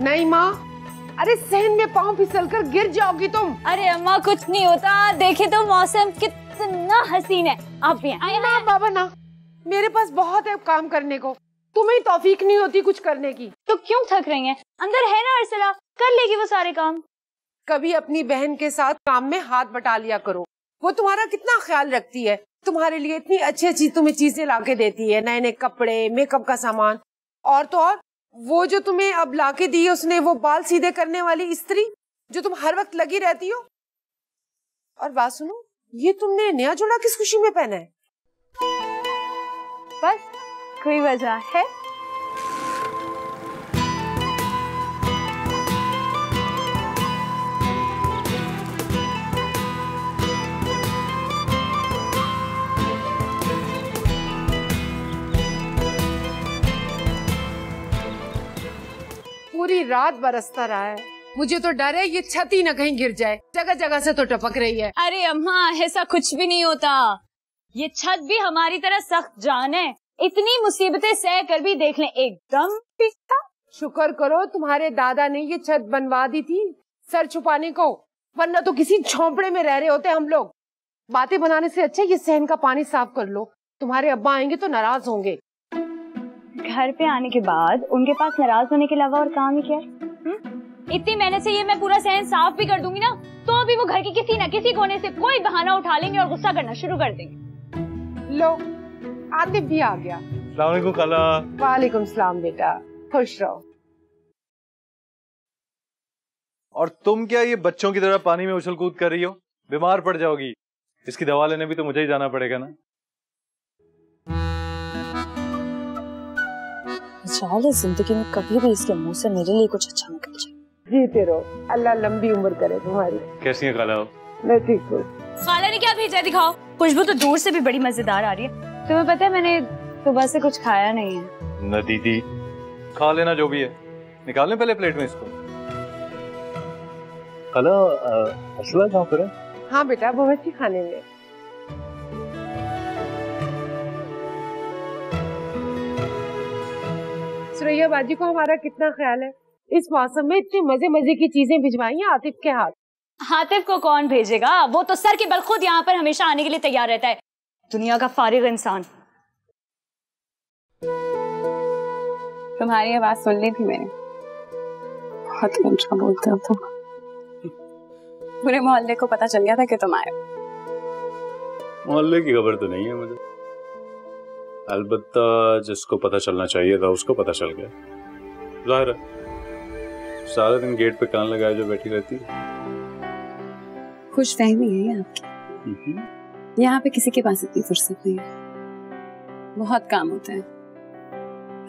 नहीं माँ, अरे सहन में पाँव फिसल कर गिर जाओगी तुम। अरे अम्मा कुछ नहीं होता, देखे तो मौसम कितना हसीन है। आप भी आए ना बाबा ना, मेरे पास बहुत है काम करने को, तुम्हें तौफीक नहीं होती कुछ करने की। तो क्यों थक रही हैं? अंदर है ना अर्सला, कर लेगी वो सारे काम। कभी अपनी बहन के साथ काम में हाथ बटा लिया करो, वो तुम्हारा कितना ख्याल रखती है, तुम्हारे लिए इतनी अच्छी अच्छी तुम्हें चीजें लाके देती है, नए नए कपड़े, मेकअप का सामान। और तो और वो जो तुम्हें अब लाके दी है उसने, वो बाल सीधे करने वाली इस्त्री जो तुम हर वक्त लगी रहती हो। और बात सुनो, ये तुमने नया जोड़ा किस खुशी में पहना है? बस कोई वजह है? पूरी रात बरसता रहा है, मुझे तो डर है ये छत ही न कहीं गिर जाए, जगह जगह से तो टपक रही है। अरे अम्मा ऐसा कुछ भी नहीं होता, ये छत भी हमारी तरह सख्त जान है, इतनी मुसीबतें सह कर भी देख लें एकदम ठीक था। शुक्र करो तुम्हारे दादा ने ये छत बनवा दी थी सर छुपाने को, वरना तो किसी झोंपड़े में रह रहे होते हम लोग। बातें बनाने से अच्छा ये सहन का पानी साफ कर लो, तुम्हारे अब्बा आएंगे तो नाराज होंगे। घर पे आने के बाद उनके पास नाराज होने के अलावा और काम ही क्या है? इतनी मेहनत से ये मैं पूरा सहन साफ भी कर दूंगी ना, तो अभी वो घर के किसी न किसी कोने से कोई बहाना उठा लेंगे और गुस्सा करना शुरू कर देंगे। लो आतिफ भी आ गया। अस्सलाम वालेकुम खाला। वालेकुम सलाम बेटा, खुश रहो। और तुम क्या ये बच्चों की तरह पानी में उछल कूद कर रही हो? बीमार पड़ जाओगी। इसकी दवा लेने भी तो मुझे ही जाना पड़ेगा ना। जिंदगी में कभी भी इसके मुंह से मेरे लिए कुछ अच्छा निकल जाए। जीते रहो, अल्लाह लंबी उम्र करे तुम्हारी। कैसी है खाला? मैं ठीक हूँ। खाला ने क्या भेजा दिखाओ? खुशबू तो दूर से भी बड़ी मजेदार आ रही है। तुम्हें पता है मैंने सुबह से कुछ खाया नहीं है। न दीदी, खा लेना जो भी है, निकाल लें पहले प्लेट में इसको। खाला असला कहाँ पर है? हाँ बेटा, बावर्ची खाने में। सुरैया बाजी को हमारा कितना ख्याल है, इस मौसम में इतनी मजे मजे की चीजें भिजवाई हैं आतिफ के हाथ। आतिफ को कौन भेजेगा, वो तो सर के बल खुद यहाँ पर हमेशा आने के लिए तैयार रहता है, दुनिया का फारिग इंसान। तुम्हारी आवाज सुन ली थी मैंने, बहुत ऊंचा बोलते हो तुम। पूरे मोहल्ले को पता चल गया था कि तुम आए। मोहल्ले की खबर तो नहीं है मुझे, अलबत्ता जिसको पता चलना चाहिए था उसको पता चल गया। जाहिर है सारा दिन गेट पे कान लगाए जो बैठी रहती है। खुश फहमी है आपकी। यहाँ पे किसी के पास इतनी फुर्सत नहीं है, बहुत काम होते हैं,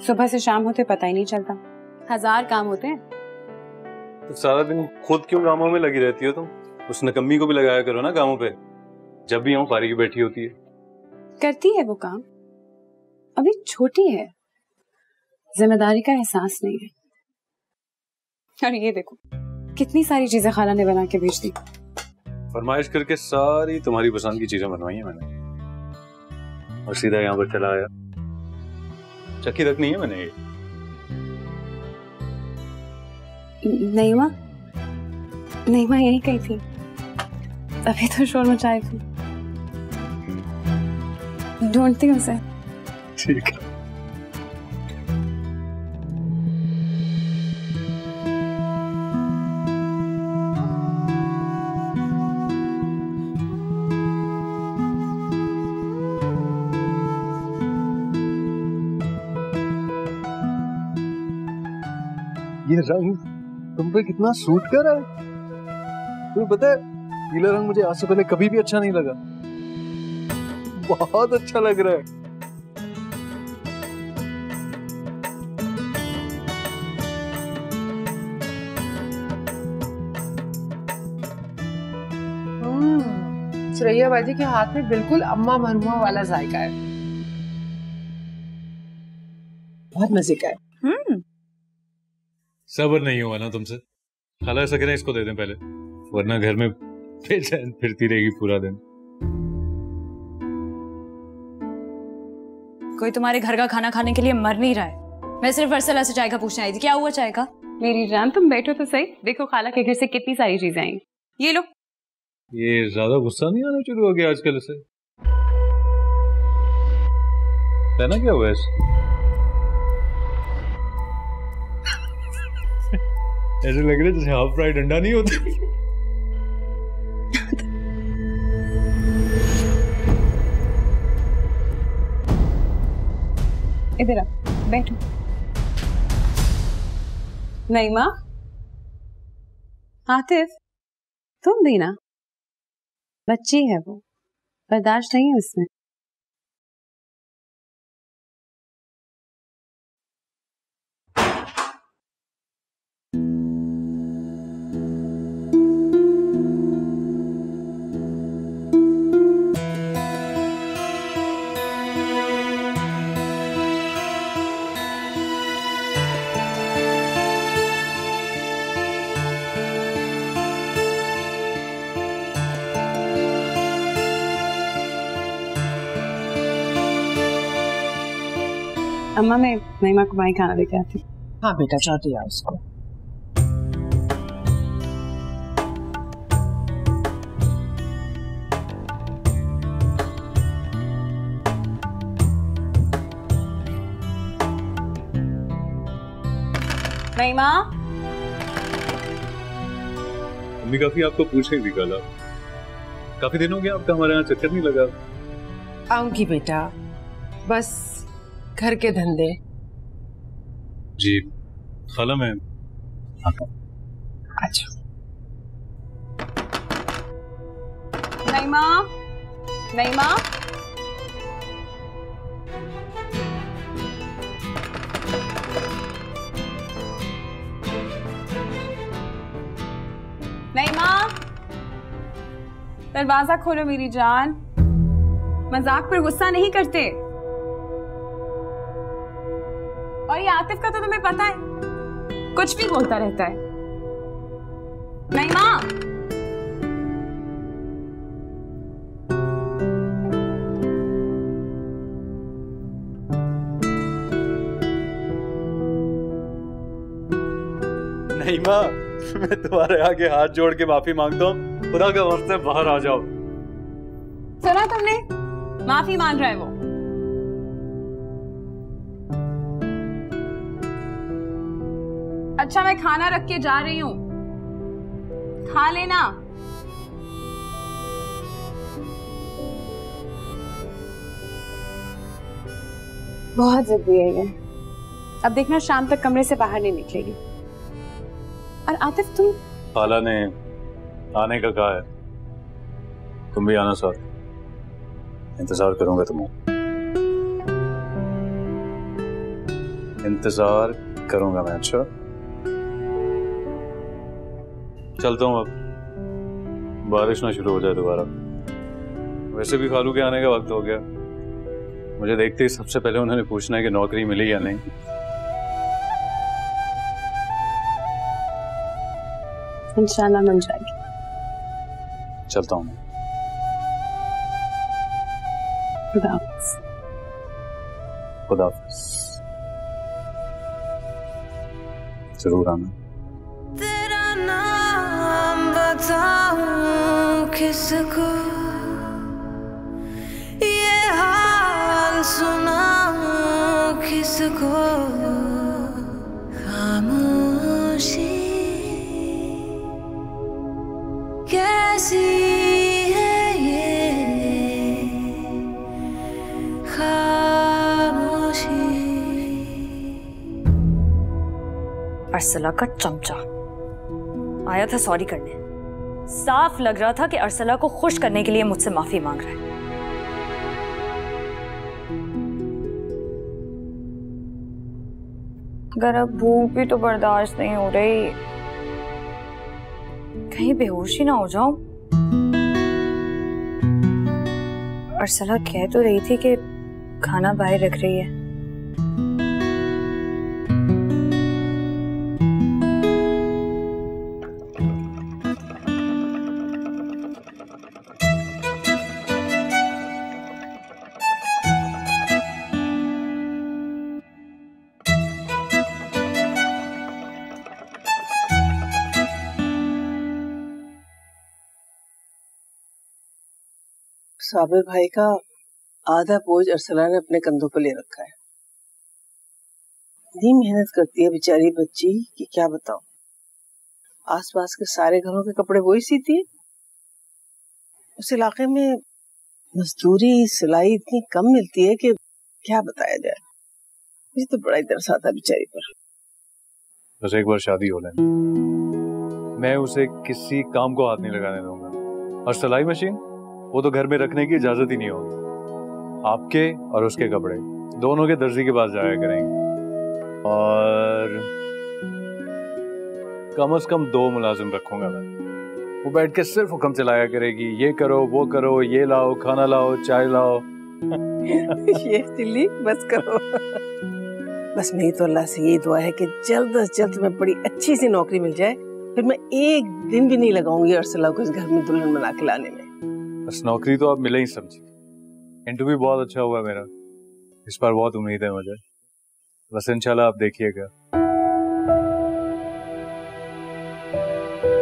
सुबह से शाम होते पता ही नहीं चलता, 1000 काम होते हैं। तो सारा दिन खुद क्यों कामों में लगी रहती हो तुम? उस नकम्मी को भी लगाया करो ना कामों पे, जब भी आऊं फारिग बैठी होती है। करती है वो काम, अभी छोटी है, जिम्मेदारी का एहसास नहीं है। और ये देखो कितनी सारी चीजें खाला ने बना के भेज दी। फरमाइश करके सारी तुम्हारी पसंद की चीजें बनवाई हैं मैंने, और सीधा यहाँ पर चला आया। चक्की तक नहीं है मैंने ये। नहीं माँ यही कही थी, अभी तो शोर मचाई थी। ढूंढती हूँ उसे। ठीक है। ये रंग तुम पे कितना सूट कर रहा है। तुम्हें पता है पीला रंग मुझे आज से पहले कभी भी अच्छा नहीं लगा, बहुत अच्छा लग रहा है। सुरैया बाजी के हाथ में बिल्कुल अम्मा मरहुआ वाला जायका है, बहुत मजे का है। सब्र नहीं हुआ ना तुमसे। खाला ऐसा करें इसको दे दें पहले, वरना घर में बेचैन फिरती रहेगी पूरा दिन। कोई तुम्हारे घर का खाना खाने के लिए मर नहीं रहा है। मैं सिर्फ अर्सला से चाय का पूछने आई थी, क्या हुआ चाय का? मेरी जान तुम बैठो तो सही, देखो खाला के घर से कितनी सारी चीजें आई। ये लो। ये ज्यादा गुस्सा नहीं आना शुरू हो गया आजकल से? कहना क्या हुआ ऐसे लग रहा है जैसे हाफ फ्राइड अंडा नहीं होता। इधर आ, बैठो। नहीं माँ, आतिफ तुम भी ना, बच्ची है वो, बर्दाश्त नहीं है उसमें। अम्मा मैं महिमा को वहीं खाना लेके आती हूँ। हाँ बेटा, जाओ दिया उसको। महिमा, मम्मी काफी आपको पूछ रही थी कल। काफी दिन हो गया आपका हमारे यहाँ चक्कर नहीं लगा। आऊंगी बेटा, बस घर के धंधे। जी खाला मैं अच्छा। महिमा, महिमा, महिमा, दरवाजा खोलो मेरी जान। मजाक पर गुस्सा नहीं करते। और ये आतिफ का तो तुम्हें पता है, कुछ भी बोलता रहता है। महिमा, नहीं माँ, मैं तुम्हारे आगे हाथ जोड़ के माफी मांगता हूँ, खुदा के वास्ते बाहर आ जाओ। सुना तुमने, माफी मांग रहा है वो। अच्छा मैं खाना रख के जा रही हूँ, खा लेना। बहुत जिद्दी है ये, अब देखना शाम तक कमरे से बाहर नहीं निकलेगी। और आतिफ तुम? खाला ने आने का कहा है, तुम भी आना साथ, इंतजार करूंगा तुम्हारा, इंतजार करूंगा मैं। अच्छा चलता हूँ, अब बारिश ना शुरू हो जाए दोबारा। वैसे भी खालू के आने का वक्त हो गया, मुझे देखते ही सबसे पहले उन्होंने पूछना है कि नौकरी मिली या नहीं। इंशाल्लाह मिल जाएगी। चलता हूँ मैं। खुदा हाफिज़। खुदा हाफिज़। जरूर आना। तेरा नाम बताऊं किसको, ये हाल सुनाऊं किसको, खामोशी कैसी है ये खामोशी। अर्सला का चमचा आया था सॉरी करने। साफ लग रहा था कि अर्सला को खुश करने के लिए मुझसे माफी मांग रहा है। अगर अब भूख भी तो बर्दाश्त नहीं हो रही, कहीं बेहोश ही ना हो जाऊं। अर्सला कह तो रही थी कि खाना बाहर रख रही है। साबिर भाई का आधा बोझ अरसला ने अपने कंधों पर ले रखा है। इतनी मेहनत करती है बेचारी बच्ची कि क्या बताऊं। आसपास के सारे घरों के कपड़े वही सीती है। उस इलाके में मजदूरी सिलाई इतनी कम मिलती है कि क्या बताया जाए। मुझे तो बड़ा ही तरस आता है बेचारी पर। बस एक बार शादी हो लेने, मैं उसे किसी काम को हाथ नहीं लगाने दूंगा। और सिलाई मशीन वो तो घर में रखने की इजाजत ही नहीं होगी। आपके और उसके कपड़े दोनों के दर्जी के पास जाया करेंगे। और कम से कम 2 मुलाजिम रखूंगा मैं। वो बैठ के सिर्फ हुक्म चलाया करेगी, ये करो वो करो, ये लाओ, खाना लाओ, चाय लाओ। ये चिल्ली बस करो। बस मेरी तो अल्लाह से यही दुआ है कि जल्द से जल्द तुम्हें बड़ी अच्छी सी नौकरी मिल जाए, फिर मैं एक दिन भी नहीं लगाऊंगी अरसला को इस घर में दुल्हन बना के लाने में। बस नौकरी तो आप मिले ही समझी। इंटरव्यू बहुत अच्छा हुआ मेरा, इस बार बहुत उम्मीद है मुझे। बस इंशाल्लाह आप देखिएगा।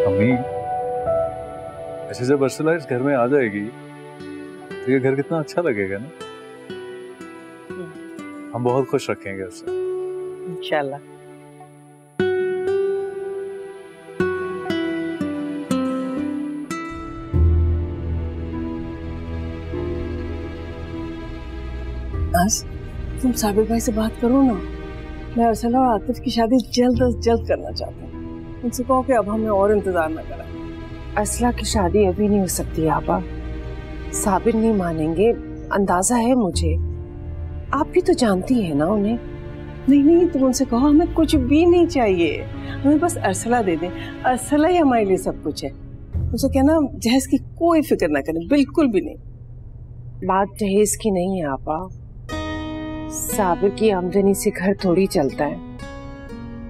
अम्मी, ऐसे जब अरसला इस घर में आ जाएगी तो ये घर कितना अच्छा लगेगा ना। हम बहुत खुश रखेंगे उसे इंशाल्लाह। आज तुम साबिर भाई से बात करो ना। मैं अरसला और आतिफ की शादी जल्द से जल्द करना चाहती हूँ। उनसे कहो कि अब हमें और इंतजार न करें। असला की शादी अभी नहीं हो सकती आपा, साबिर नहीं मानेंगे, अंदाजा है मुझे। आप भी तो जानती है ना उन्हें। नहीं नहीं, तुम उनसे कहो हमें कुछ भी नहीं चाहिए, हमें बस अरसला दे दें। अरसला ही हमारे लिए सब कुछ है। उनसे कहना जहेज की कोई फिक्र ना करें, बिल्कुल भी नहीं। बात जहेज की नहीं है आपा, साबिर की आमदनी से घर थोड़ी चलता है।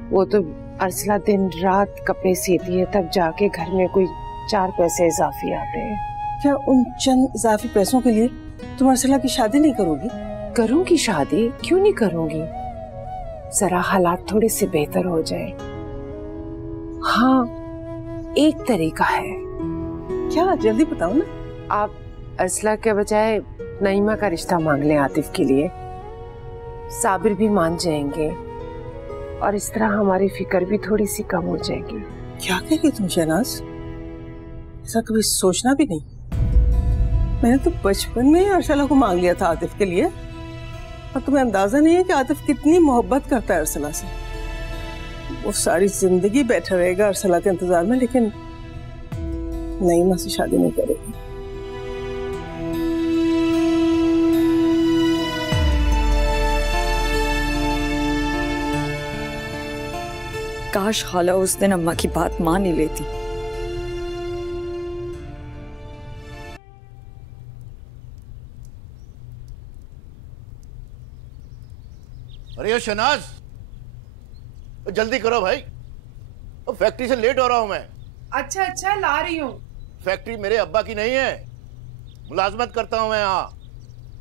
वो तो अरसला दिन रात कपड़े सीती है, तब जाके घर में कोई 4 पैसे इजाफी आते हैं। क्या उन चंद इजाफी पैसों के लिए तुम अरसला की शादी नहीं करोगी? करूंगी शादी, क्यों नहीं करूंगी। जरा हालात थोड़े से बेहतर हो जाए। हाँ, एक तरीका है। क्या, जल्दी बताओ ना। आप अरसला के बजाय नईमा का रिश्ता मांग लें आतिफ के लिए, साबिर भी मान जाएंगे और इस तरह हमारी फिक्र भी थोड़ी सी कम हो जाएगी। क्या कह रही तुम शहनाज? ऐसा कभी सोचना भी नहीं। मैंने तो बचपन में ही अरसला को मांग लिया था आतिफ के लिए, और तुम्हें अंदाजा नहीं है कि आतिफ कितनी मोहब्बत करता है अरसला से। वो सारी जिंदगी बैठा रहेगा अरसला के इंतजार में, लेकिन नईमा से शादी नहीं करेगी। काश खाला उस दिन अम्मा की बात मान ही लेती। अरे ये शहनाज, जल्दी करो भाई, फैक्ट्री से लेट हो रहा हूं मैं। अच्छा अच्छा, ला रही हूँ। फैक्ट्री मेरे अब्बा की नहीं है, मुलाजमत करता हूं मैं यहाँ,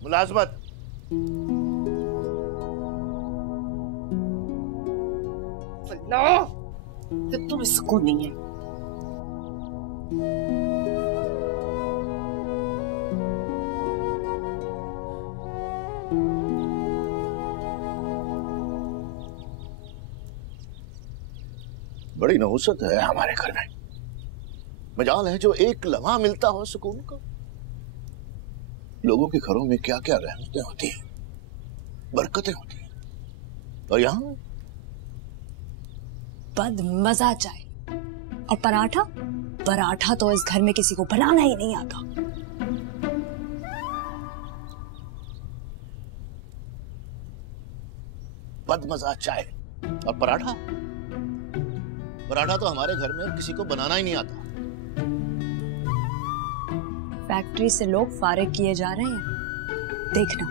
मुलाजमत। तो तुम्हें सुकून नहीं है। बड़ी नहुसत है हमारे घर में, मजाल है जो एक लम्हा मिलता हो सुकून का। लोगों के घरों में क्या क्या रहमतें होती हैं, बरकतें होती हैं, और यहाँ बद मजा चाय और पराठा। पराठा तो इस घर में किसी को बनाना ही नहीं आता। बदमजा चाय और पराठा। पराठा तो हमारे घर में किसी को बनाना ही नहीं आता। फैक्ट्री से लोग फारिग किए जा रहे हैं, देखना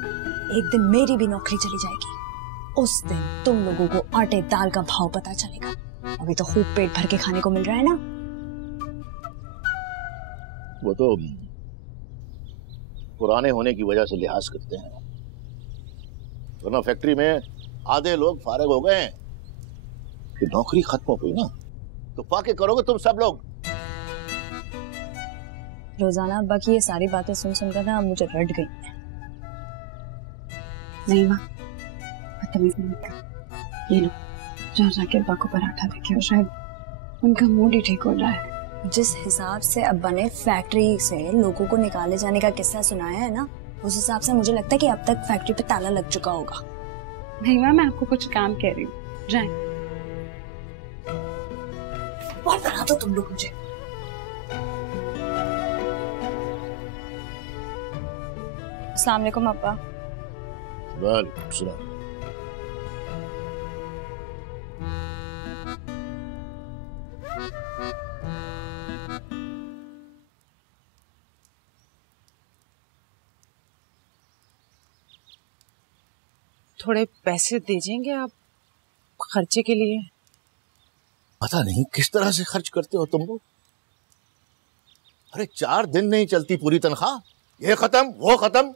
एक दिन मेरी भी नौकरी चली जाएगी। उस दिन तुम लोगों को आटे दाल का भाव पता चलेगा। अभी तो खूब पेट भर के खाने को मिल रहा है ना। वो तो पुराने होने की वजह से लिहाज करते हैं, वरना फैक्ट्री में आधे लोग फारिग हो गए हैं कि नौकरी खत्म हो गई ना, तो फाके करोगे तुम सब लोग। रोजाना अब्बा की ये सारी बातें सुन सुनकर ना मुझे रट गई। नहीं माँ, बदतमीजी मत कर। ये लो, जाके अब्बा को पराठा देखे, शायद उनका मूड ही ठीक हो रहा है। जिस हिसाब से अब्बा ने फैक्ट्री से लोगों को निकाले जाने का किस्सा सुनाया है ना, उस हिसाब से मुझे लगता है कि अब तक फैक्ट्री पे ताला लग चुका होगा। नहीं माँ, मैं आपको कुछ काम कह रही हूँ, जाए। बहुत बना दो तुम लोग मुझे। अस्सलाम वालेकुम अब्बा। वालेकुम सलाम। थोड़े पैसे दीजिएंगे आप खर्चे के लिए? पता नहीं किस तरह से खर्च करते हो तुम लोग। अरे 4 दिन नहीं चलती पूरी तनख्वाह, ये खत्म वो खत्म।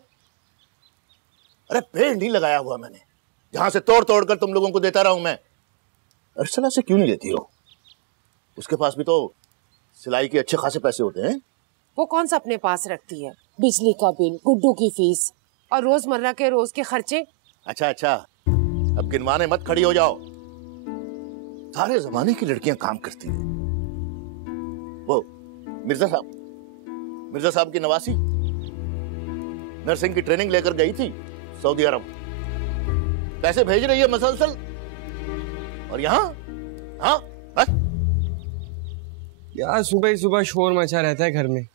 अरे पेड़ नहीं लगाया हुआ मैंने जहां से तोड़ तोड़ कर तुम लोगों को देता रहा हूं मैं। अर्सला से क्यों नहीं लेती हो? उसके पास भी तो सिलाई के अच्छे खासे पैसे होते हैं। वो कौन सा अपने पास रखती है? बिजली का बिल, गुड्डू की फीस और रोजमर्रा के रोज के खर्चे। अच्छा अच्छा, अब गिनवाने मत, खड़ी हो जाओ। सारे जमाने की लड़कियां काम करती हैं। वो मिर्जा साहब की नवासी नर्सिंग की ट्रेनिंग लेकर गई थी सऊदी अरब, पैसे भेज रही है मसलसल। और यहाँ हाँ बस यार, सुबह ही सुबह शोर मचा रहता है घर में,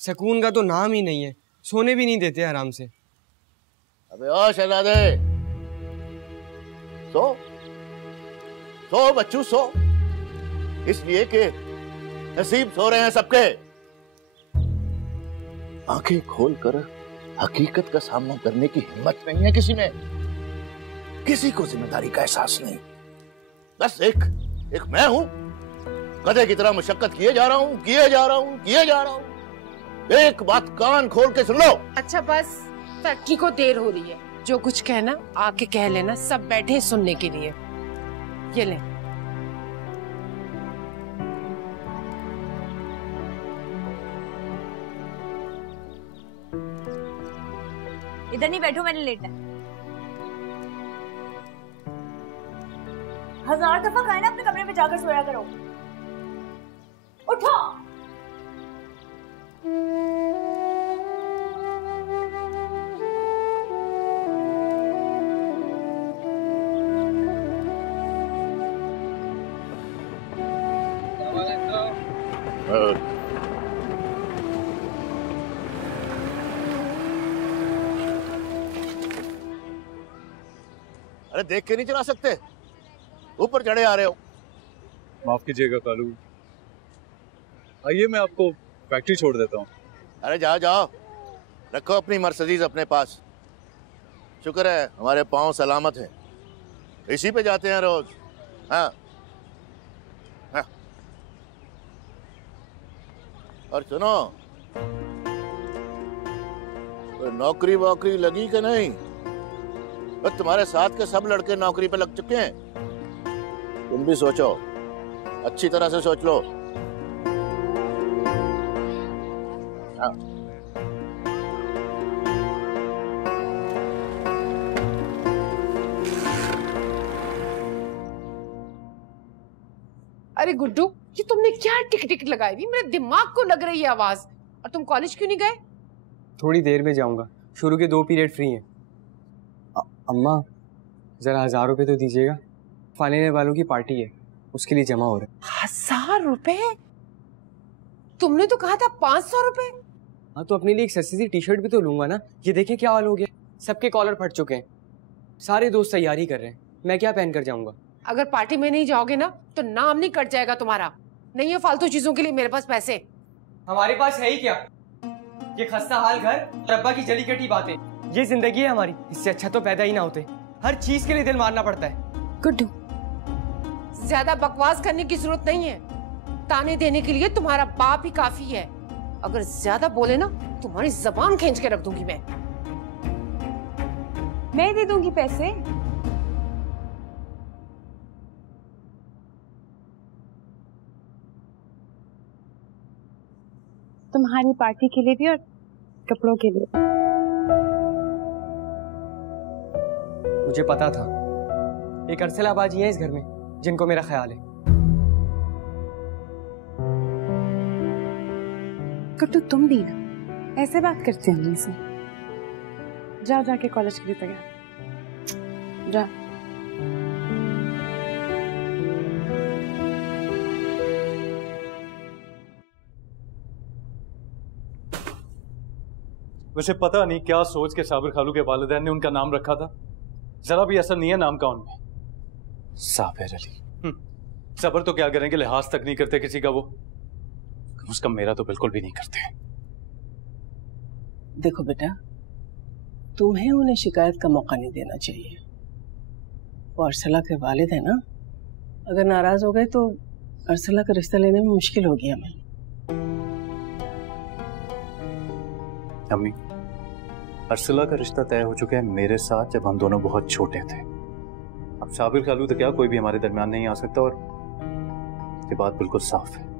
सुकून का तो नाम ही नहीं है, सोने भी नहीं देते आराम से। अबे ओ शहजादे, सो बच्चू सो, इसलिए कि नसीब सो रहे हैं सबके। आंखें खोलकर हकीकत का सामना करने की हिम्मत नहीं है किसी में, किसी को जिम्मेदारी का एहसास नहीं। बस एक मैं हूं, गधे की तरह मशक्कत किए जा रहा हूं। एक बात कान खोल के सुन लो। अच्छा बस, फैक्ट्री को देर हो रही है, जो कुछ कहना आके कह लेना, सब बैठे सुनने के लिए। ये ले। इधर नहीं बैठो, मैंने लेटना है। 1000 दफा कहा है ना अपने कमरे में जाकर सोया करो। उठो। अरे देख के नहीं चला सकते? ऊपर चढ़े आ रहे हो। माफ कीजिएगा कालू, आइए मैं आपको फैक्ट्री छोड़ देता हूँ। अरे जाओ, रखो अपनी मर्सिडीज अपने पास। शुक्र है हमारे पांव सलामत हैं, इसी पे जाते हैं रोज। हाँ। और सुनो, तो नौकरी वोकरी लगी कि नहीं? तो तुम्हारे साथ के सब लड़के नौकरी पे लग चुके हैं, तुम भी सोचो, अच्छी तरह से सोच लो। हाँ। अरे गुड्डू, ये तुमने क्या टिक टिक लगाई हुई? मेरे दिमाग को लग रही है आवाज। और तुम कॉलेज क्यों नहीं गए? थोड़ी देर में जाऊंगा, शुरू के 2 पीरियड फ्री हैं। अम्मा जरा 1000 रुपए तो दीजिएगा, फाइनल वालों की पार्टी है, उसके लिए जमा हो रहा है। 1000 रुपए? तुमने तो कहा था 500 रुपए। हाँ तो अपने लिए एक सस्ती सी टी-शर्ट भी तो लूंगा ना। ये देखें क्या हाल हो गया, सबके कॉलर फट चुके हैं, सारे दोस्त तैयारी कर रहे हैं, मैं क्या पहन कर जाऊंगा? अगर पार्टी में नहीं जाओगे ना तो नाम नहीं कट जाएगा तुम्हारा। नहीं है फालतू चीजों के लिए मेरे पास पैसे। हमारे पास है ही क्या, ये खस्ता हाल घर और अब्बा की जली कटी बातें, ये जिंदगी है हमारी। इससे अच्छा तो पैदा ही ना होते, हर चीज के लिए दिल मारना पड़ता है। गुड्डू, ज्यादा बकवास करने की जरूरत नहीं है, ताने देने के लिए तुम्हारा बाप ही काफी है। अगर ज्यादा बोले ना तुम्हारी जबान खींच के रख दूंगी मैं दे दूंगी पैसे। तुम्हारी पार्टी के लिए भी और कपड़ों के लिए। मुझे पता था एक अरसला बाजी है इस घर में जिनको मेरा ख्याल है। तो तुम भी ना ऐसे बात करते हो मुझसे। जाओ जाके कॉलेज के लिए तैयार जा। वैसे पता नहीं क्या सोच के साबिर खालू के वालिदैन ने उनका नाम रखा था, जरा भी असर नहीं है नाम का उनमें। साबिर अली। सबर तो क्या करेंगे, लिहाज तक नहीं करते किसी का वो। कम से कम मेरा तो बिल्कुल भी नहीं करते। देखो बेटा, तुम्हें उन्हें शिकायत का मौका नहीं देना चाहिए। वो अरसला के वालिद है ना, अगर नाराज हो गए तो अरसला का रिश्ता लेने में मुश्किल होगी हमें। अम्मी, अरसला का रिश्ता तय हो चुका है मेरे साथ जब हम दोनों बहुत छोटे थे। अब साबिर खालू तो क्या कोई भी हमारे दरमियान नहीं आ सकता, और ये बात बिल्कुल साफ है।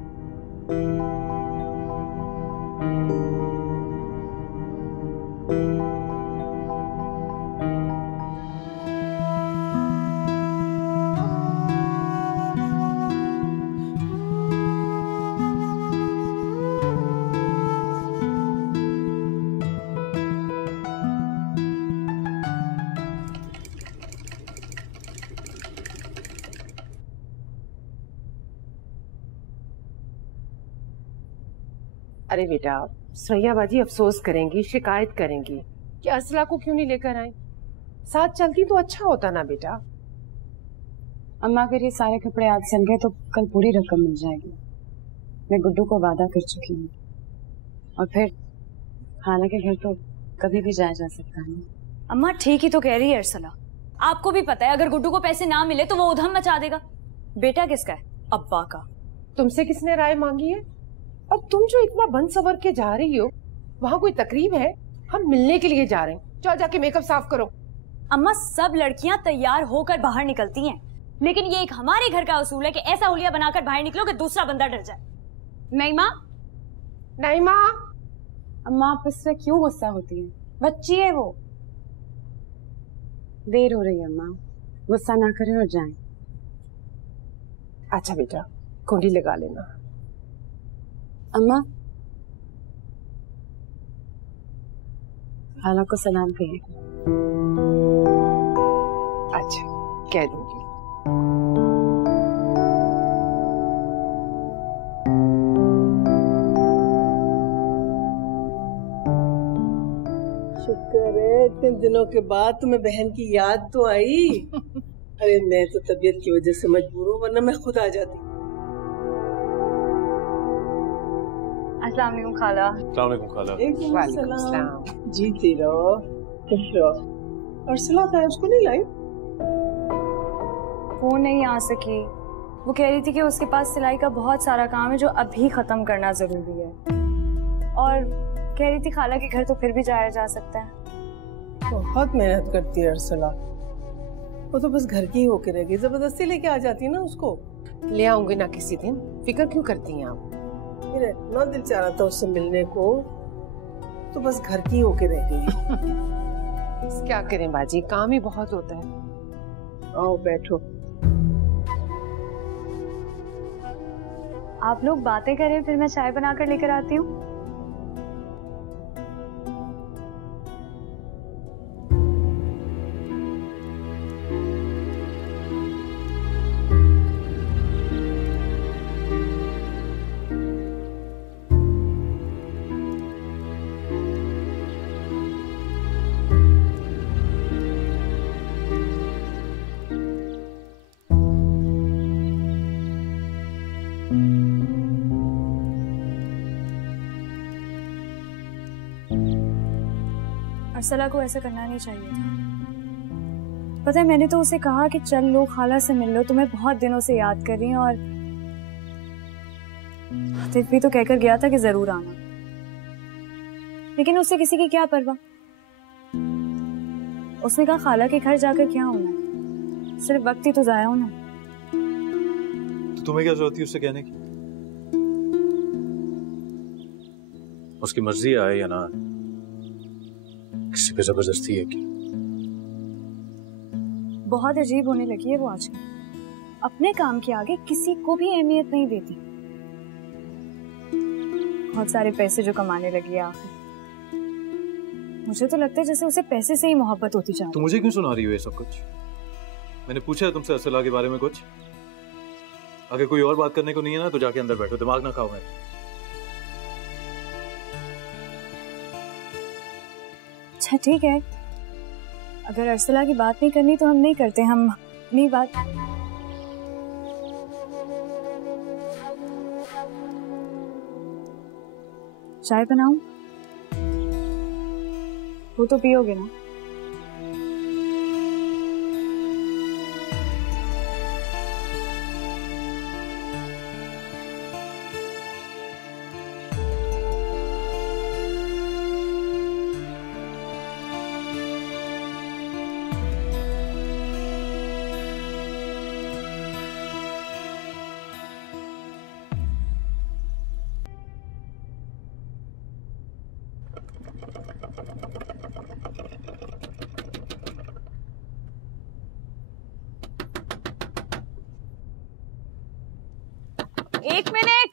अरे बेटा, सुरैया बाजी अफसोस करेंगी, शिकायत करेंगी कि अरसला को क्यों नहीं लेकर आई। साथ चलती तो अच्छा होता ना बेटा। अम्मा अगर ये सारे कपड़े आज सिल गए तो कल पूरी रकम मिल जाएगी। मैं गुड्डू को वादा कर चुकी हूँ, और फिर खाला के घर तो कभी भी जाया जा सकता है। अम्मा ठीक ही तो कह रही है अरसला। आपको भी पता है अगर गुड्डू को पैसे ना मिले तो वो उधम मचा देगा। बेटा किसका है? अब्बा का। तुमसे किसने राय मांगी है? और तुम जो इतना बन सवर के जा रही हो, वहाँ कोई तकरीब है? हम मिलने के लिए जा रहे हैं। जाओ जाके मेकअप साफ करो। अम्मा सब लड़कियां तैयार होकर बाहर निकलती हैं, लेकिन ये एक हमारे घर का उसूल है कि ऐसा हुलिया बनाकर बाहर निकलो कि दूसरा बंदा डर जाए। नहीं माँ, नहीं माँ। अम्मा आप इससे क्यों गुस्सा होती है? बच्ची है वो। देर हो रही है अम्मा, गुस्सा ना करें और जाएं। अच्छा बेटा, कुंडी लगा लेना। अम्मा खाला को सलाम कहिए। अच्छा, कह दूंगी। शुक्र है इतने दिनों के बाद तुम्हें बहन की याद तो आई। अरे मैं तो तबीयत की वजह से मजबूर हूँ, वरना मैं खुद आ जाती। अस्सलाम वालेकुम खाला। अस्सलाम वालेकुम खाला। वालेकुम सलाम। जीती रहो, खुश रहो। अरसला था, उसको नहीं लाई? वो नहीं आ सकी। वो कह रही थी कि उसके पास सिलाई का बहुत सारा काम है जो अभी खत्म करना जरूरी है, और कह रही थी खाला के घर तो फिर भी जाया जा सकता है। बहुत मेहनत करती है अरसला, वो तो बस घर की होके रह गई। जबरदस्ती लेके आ जाती है ना उसको। ले आऊंगी ना किसी दिन, फिक्र क्यों करती हैं आप? मेरा इतना दिल चाह रहा था उससे मिलने को, तो बस घर की होके रह गई। क्या करें बाजी, काम ही बहुत होता है। आओ बैठो। आप लोग बातें करें, फिर मैं चाय बनाकर लेकर आती हूँ। अरसला को ऐसा करना नहीं चाहिए था। पता है, मैंने तो उसे कहा कि चल लो खाला से मिल लो, तुम्हें बहुत दिनों से याद कर रही हूँ, और आतिफ भी तो कहकर गया था कि जरूर आना, लेकिन उससे किसी की क्या परवाह। उसने कहा खाला के घर जाकर क्या होना है, सिर्फ वक्त ही तो जाया होना। तो तुम्हें क्या जरूरत थी उससे कहने की? उसकी मर्जी आए या ना, किसी पे जबरदस्ती है कि बहुत अजीब होने लगी है वो आजकल। अपने काम के आगे किसी को भी अहमियत नहीं देती। बहुत सारे पैसे जो कमाने लगी है आखिर। मुझे तो लगता है जैसे उसे पैसे से ही मोहब्बत होती जा रही है। तो मुझे क्यों सुना रही हो ये सब कुछ? मैंने पूछा है तुमसे असला के बारे में कुछ? अगर कोई और बात करने को नहीं है ना तो जाके अंदर बैठो, दिमाग ना खाओ। मैं अच्छा ठीक है, अगर अर्सला की बात नहीं करनी तो हम नहीं करते, हम अपनी बात। चाय बनाऊं? वो तो पियोगे ना? एक मिनट।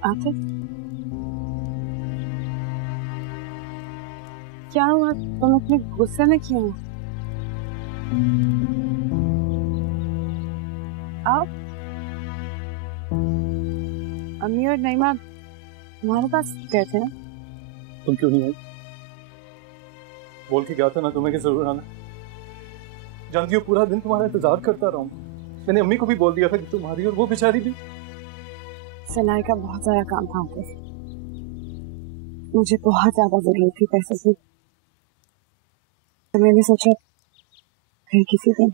आतिफ, क्या हुआ? तुम अपने गुस्से में क्यों हो? आओ। अम्मी और नईमा तुम्हारे पास गए थे ना? तुम क्यों नहीं आई? बोल के गया था ना तुम्हें कि जरूर आना। जानती हो पूरा दिन तुम्हारा इंतजार करता रहा हूँ। मैंने अम्मी को भी बोल दिया था कि तुम्हारी और वो बेचारी भी। सिलाई का बहुत सारा काम था, मुझे बहुत ज्यादा जरूरत थी पैसे की, तो मैंने सोचा फिर किसी दिन।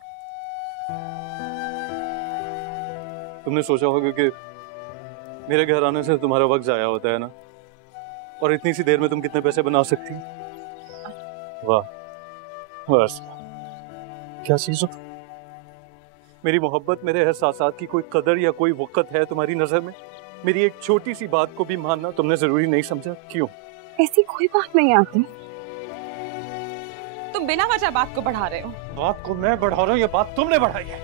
तुमने सोचा होगा कि मेरे घर आने से तुम्हारा वक्त जाया होता है ना, और इतनी सी देर में तुम कितने पैसे बना सकती हो। वाह बस क्या चीज हो। मेरी मोहब्बत, मेरे एहसासात की कोई कदर या कोई वक़्त है तुम्हारी नजर में? मेरी एक छोटी सी बात को भी मानना तुमने जरूरी नहीं समझा। क्यों? ऐसी कोई बात नहीं आती। तुम बिना वजह बात को बढ़ा रहे हो। बात को मैं बढ़ा रहा हूँ या बात तुमने बढ़ाई है?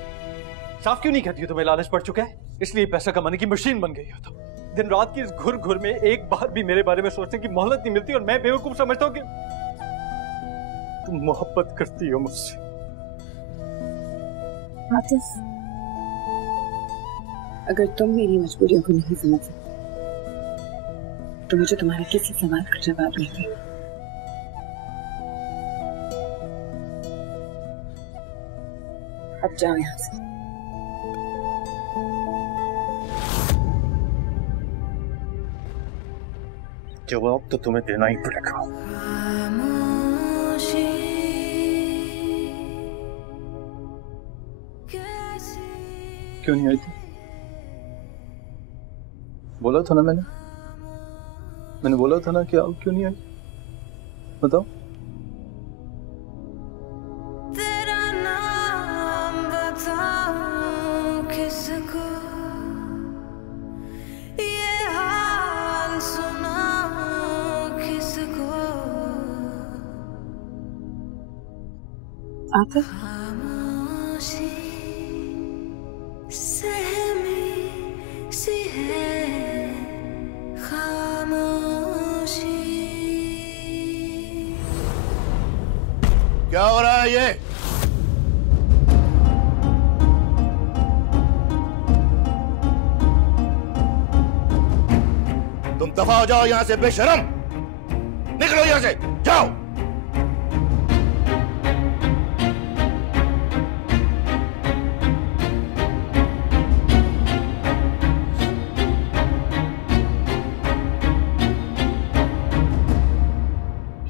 साफ क्यों नहीं कहती हो तुम्हें लालच पड़ चुका है, इसलिए पैसा कमाने की मशीन बन गई हो तुम। दिन रात की इस घुर घुर में एक बार भी मेरे बारे में सोचने की मोहलत नहीं मिलती, और मैं बेवकूफ समझता हूँ कि तुम मोहब्बत करती हो मुझसे। आतिफ, अगर तुम मेरी मजबूरियों को नहीं समझ सकते तो मुझे तुम्हारे किसी सवाल का जवाब नहीं देना। अब जाओ यहाँ से। जवाब तो तुम्हें देना ही पड़ेगा। क्यों नहीं आई थी? बोला था ना मैंने बोला था ना कि आप क्यों नहीं आई? बताओ। तेरा नाम बताऊं किसको, ये हाल सुनाऊं किसको। आतिफ, क्या हो रहा है ये? तुम दफा हो जाओ यहां से बेशरम। निकलो यहां से, जाओ।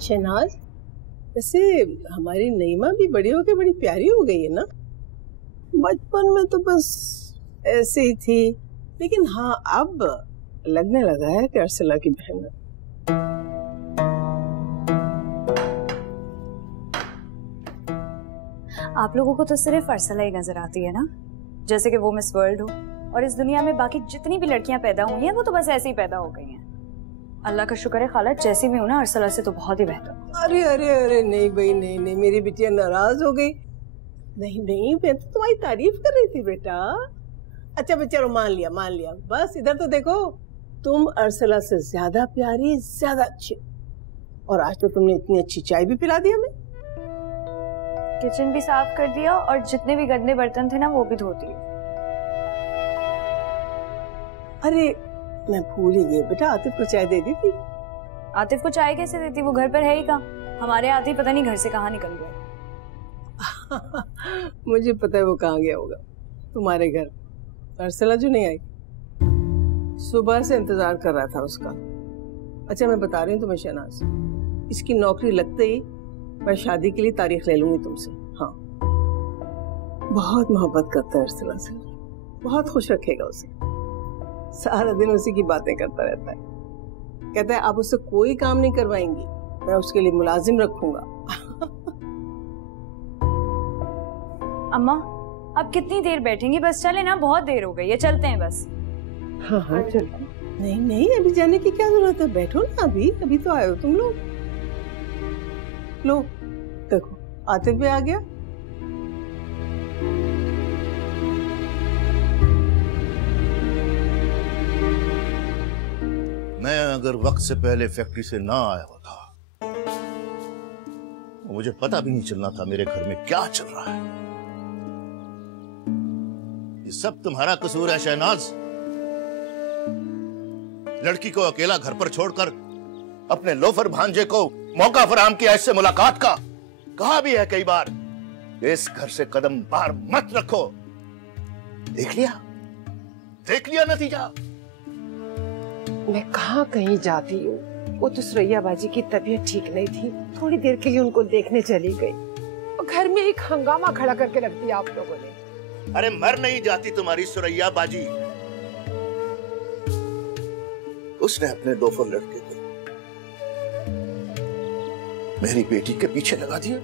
शहनाज, वैसे हमारी नईमा भी बड़ी होके बड़ी प्यारी हो गई है ना। बचपन में तो बस ऐसे ही थी, लेकिन हाँ अब लगने लगा है कि अर्सला की बहन है। आप लोगों को तो सिर्फ अर्सला ही नजर आती है ना, जैसे कि वो मिस वर्ल्ड हो, और इस दुनिया में बाकी जितनी भी लड़कियां पैदा हुई हैं वो तो बस ऐसे ही पैदा हो गई हैं। अल्लाह का शुक्र है खाला जैसी भी हो ना अर्सला से तो बहुत ही बेहतर। अरे अरे अरे नहीं भाई नहीं नहीं, मेरी बिटिया नाराज हो गई। नहीं नहीं, मैं तो तुम्हारी तारीफ कर रही थी बेटा। अच्छा चलो मान लिया, बस इधर तो देखो, तुम अर्सला से ज्यादा प्यारी, ज्यादा अच्छी, और आज तो तुमने इतनी अच्छी चाय भी पिला दी हमें। किचन भी साफ कर दिया और जितने भी गंदे बर्तन थे ना वो भी धो दिए। अरे मैं भूल ही गई बेटा, आतिफ को चाय दे दी थी। आतिफ को चाय कैसे देती, वो घर पर है ही कहाँ। हमारे आते ही पता नहीं घर से कहाँ निकल गया। मुझे पता है वो कहाँ गया होगा, तुम्हारे घर। अर्सला जो नहीं आई, सुबह से इंतजार कर रहा था उसका। अच्छा मैं बता रही हूँ तुम्हें शहनाज, इसकी नौकरी लगते ही मैं शादी के लिए तारीख ले लूंगी तुमसे। हाँ, बहुत मोहब्बत करता है अर्सला से, बहुत खुश रखेगा उसे, सारा दिन उसी की बातें करता रहता है। कहता है आप उससे कोई काम नहीं करवाएंगी, मैं उसके लिए मुलाजिम रखूंगा। अम्मा अब कितनी देर बैठेंगी, बस चले ना, बहुत देर हो गई है, चलते हैं बस। हाँ हाँ चलो। नहीं नहीं अभी जाने की क्या जरूरत है, बैठो ना, अभी तो आए हो तुम लोग। लो देखो आतिफ भी आ गया। मैं अगर वक्त से पहले फैक्ट्री से ना आया होता तो मुझे पता भी नहीं चलना था मेरे घर में क्या चल रहा है। ये सब तुम्हारा कसूर है शहनाज। लड़की को अकेला घर पर छोड़कर अपने लोफर भांजे को मौका फराहम किया इससे मुलाकात का। कहा भी है कई बार, इस घर से कदम बाहर मत रखो। देख लिया नतीजा। मैं कहाँ कहीं जाती हूँ, वो तो सुरैया बाजी की तबीयत ठीक नहीं थी, थोड़ी देर के लिए उनको देखने चली गई और घर में एक हंगामा खड़ा करके रख दिया आप लोगों ने। अरे मर नहीं जाती तुम्हारी सुरैया बाजी, उसने अपने दोफर लड़के को मेरी बेटी के पीछे लगा दिया।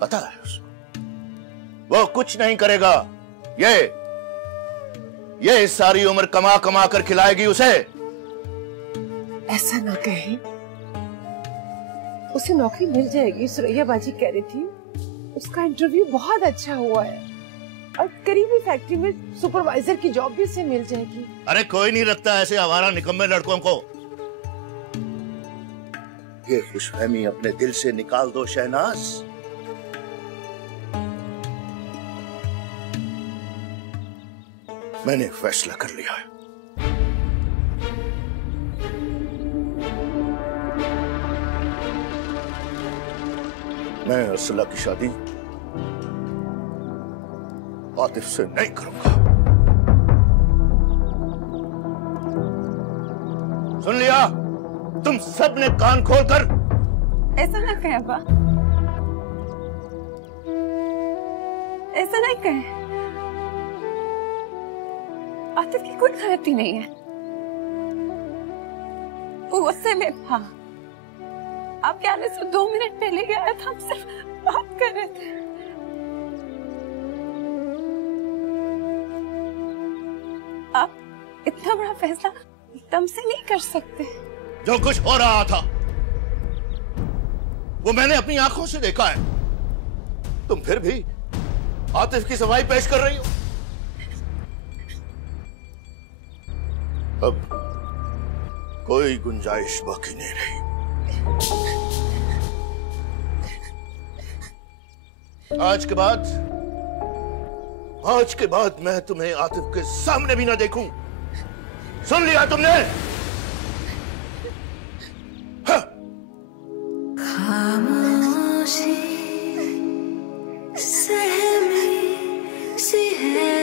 पता है उसको वो कुछ नहीं करेगा, ये सारी उम्र कमा कमा कर खिलाएगी उसे। ऐसा ना कहे, उसे नौकरी मिल जाएगी, सुरैया बाजी कह रही थी। उसका इंटरव्यू बहुत अच्छा हुआ है और करीबी फैक्ट्री में सुपरवाइजर की जॉब भी उसे मिल जाएगी। अरे कोई नहीं रखता ऐसे आवारा निकम्मे लड़कों को। ये खुशफहमी अपने दिल से निकाल दो शहनाज। मैंने फैसला कर लिया है। मैं अर्सला की शादी आतिफ से नहीं करूंगा। सुन लिया तुम सब ने कान खोलकर। ऐसा ना कहे अब्बा, ऐसा नहीं कहे। आतिफ की कोई गलती नहीं है, वो गुस्से में था। आपके आने से 2 मिनट पहले गया था, हम सिर्फ बात कर रहे थे। आप इतना बड़ा फैसला एकदम से नहीं कर सकते। जो कुछ हो रहा था वो मैंने अपनी आंखों से देखा है। तुम फिर भी आतिफ की सफाई पेश कर रही हो। अब कोई गुंजाइश बाकी नहीं रही। आज के बाद मैं तुम्हें आतिफ के सामने भी ना देखूं। सुन लिया तुमने? हाँ। खामोशी सहमी सी है,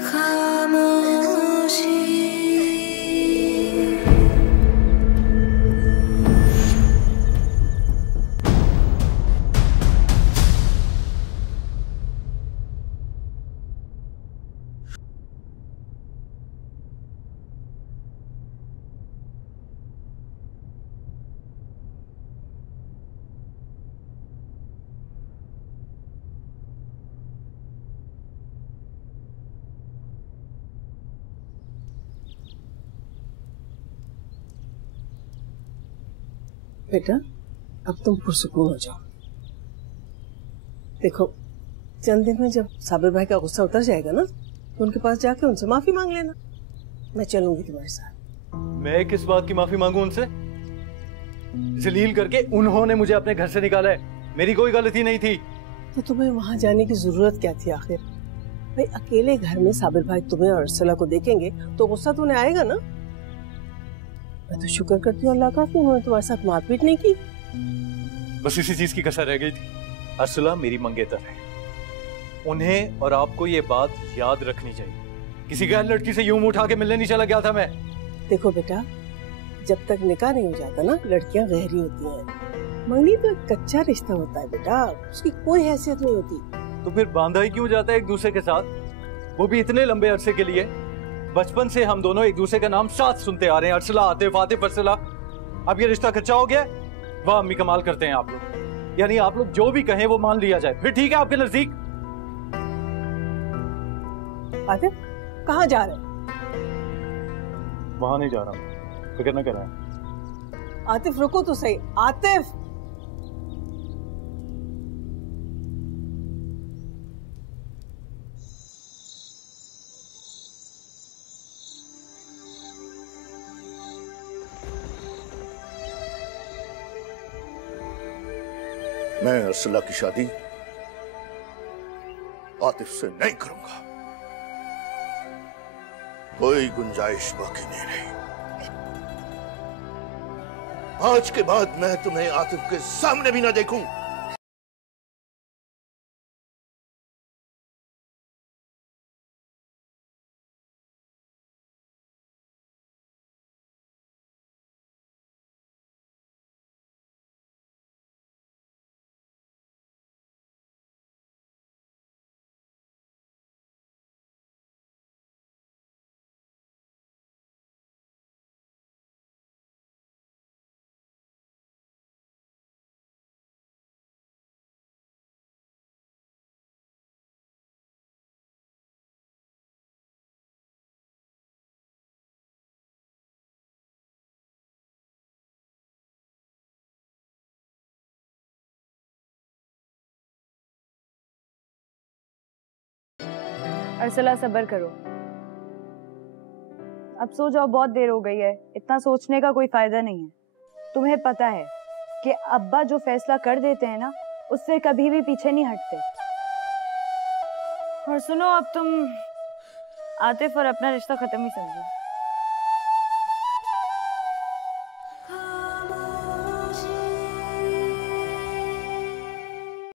खामोशी। बेटा अब तुम पुरसुकून हो जाओ। देखो चंद दिन में जब साबिर भाई का गुस्सा उतर जाएगा ना तो उनके पास जाके उनसे माफी मांग लेना। मैं चलूंगी तुम्हारे साथ। मैं किस बात की माफी मांगू उनसे? जलील करके उन्होंने मुझे अपने घर से निकाला है, मेरी कोई गलती नहीं थी। तो तुम्हें वहां जाने की जरूरत क्या थी आखिर? भाई अकेले घर में साबिर भाई तुम्हें और अर्सला को देखेंगे तो गुस्सा तो उन्हें आएगा ना। मैं तो शुक्र करती हूँ अल्लाह का कि उन्होंने तुम्हारे साथ मारपीट नहीं की। बस इसी चीज की कसर रह गई थी। अर्सला मेरी मंगेतर है, उन्हें और आपको ये बात याद रखनी चाहिए। किसी गैर लड़की से यूं मुंह उठा के मिलने नहीं चला गया था मैं। देखो बेटा जब तक निकाह नहीं हो जाता ना लड़कियां गहरी होती हैं। मंगनी तो एक कच्चा रिश्ता होता है बेटा, उसकी कोई हैसियत नहीं होती। तो फिर बांधा ही क्यों जाता है एक दूसरे के साथ, वो भी इतने लंबे अरसे के लिए? बचपन से हम दोनों एक दूसरे का नाम साथ सुनते आ रहे हैं, अर्सला आतिफ आतिफ अर्सला। अब ये रिश्ता कच्चा हो गया। वाह अम्मी कमाल करते हैं आप लोग, यानी आप लोग जो भी कहें वो मान लिया जाए, फिर ठीक है आपके नजदीक। आतिफ कहाँ जा रहे? वहां नहीं जा रहा, फिक्र न कराएं। आतिफ रुको तो सही। आतिफ मैं अर्सला की शादी आतिफ से नहीं करूंगा। कोई गुंजाइश बाकी नहीं रही। आज के बाद मैं तुम्हें आतिफ के सामने भी ना देखूं। अर्सला सब्र करो, अब सो जाओ, बहुत देर हो गई है। इतना सोचने का कोई फायदा नहीं है। तुम्हें पता है कि अब्बा जो फैसला कर देते हैं ना उससे कभी भी पीछे नहीं हटते। और सुनो अब तुम आतिफ और अपना रिश्ता खत्म ही समझो।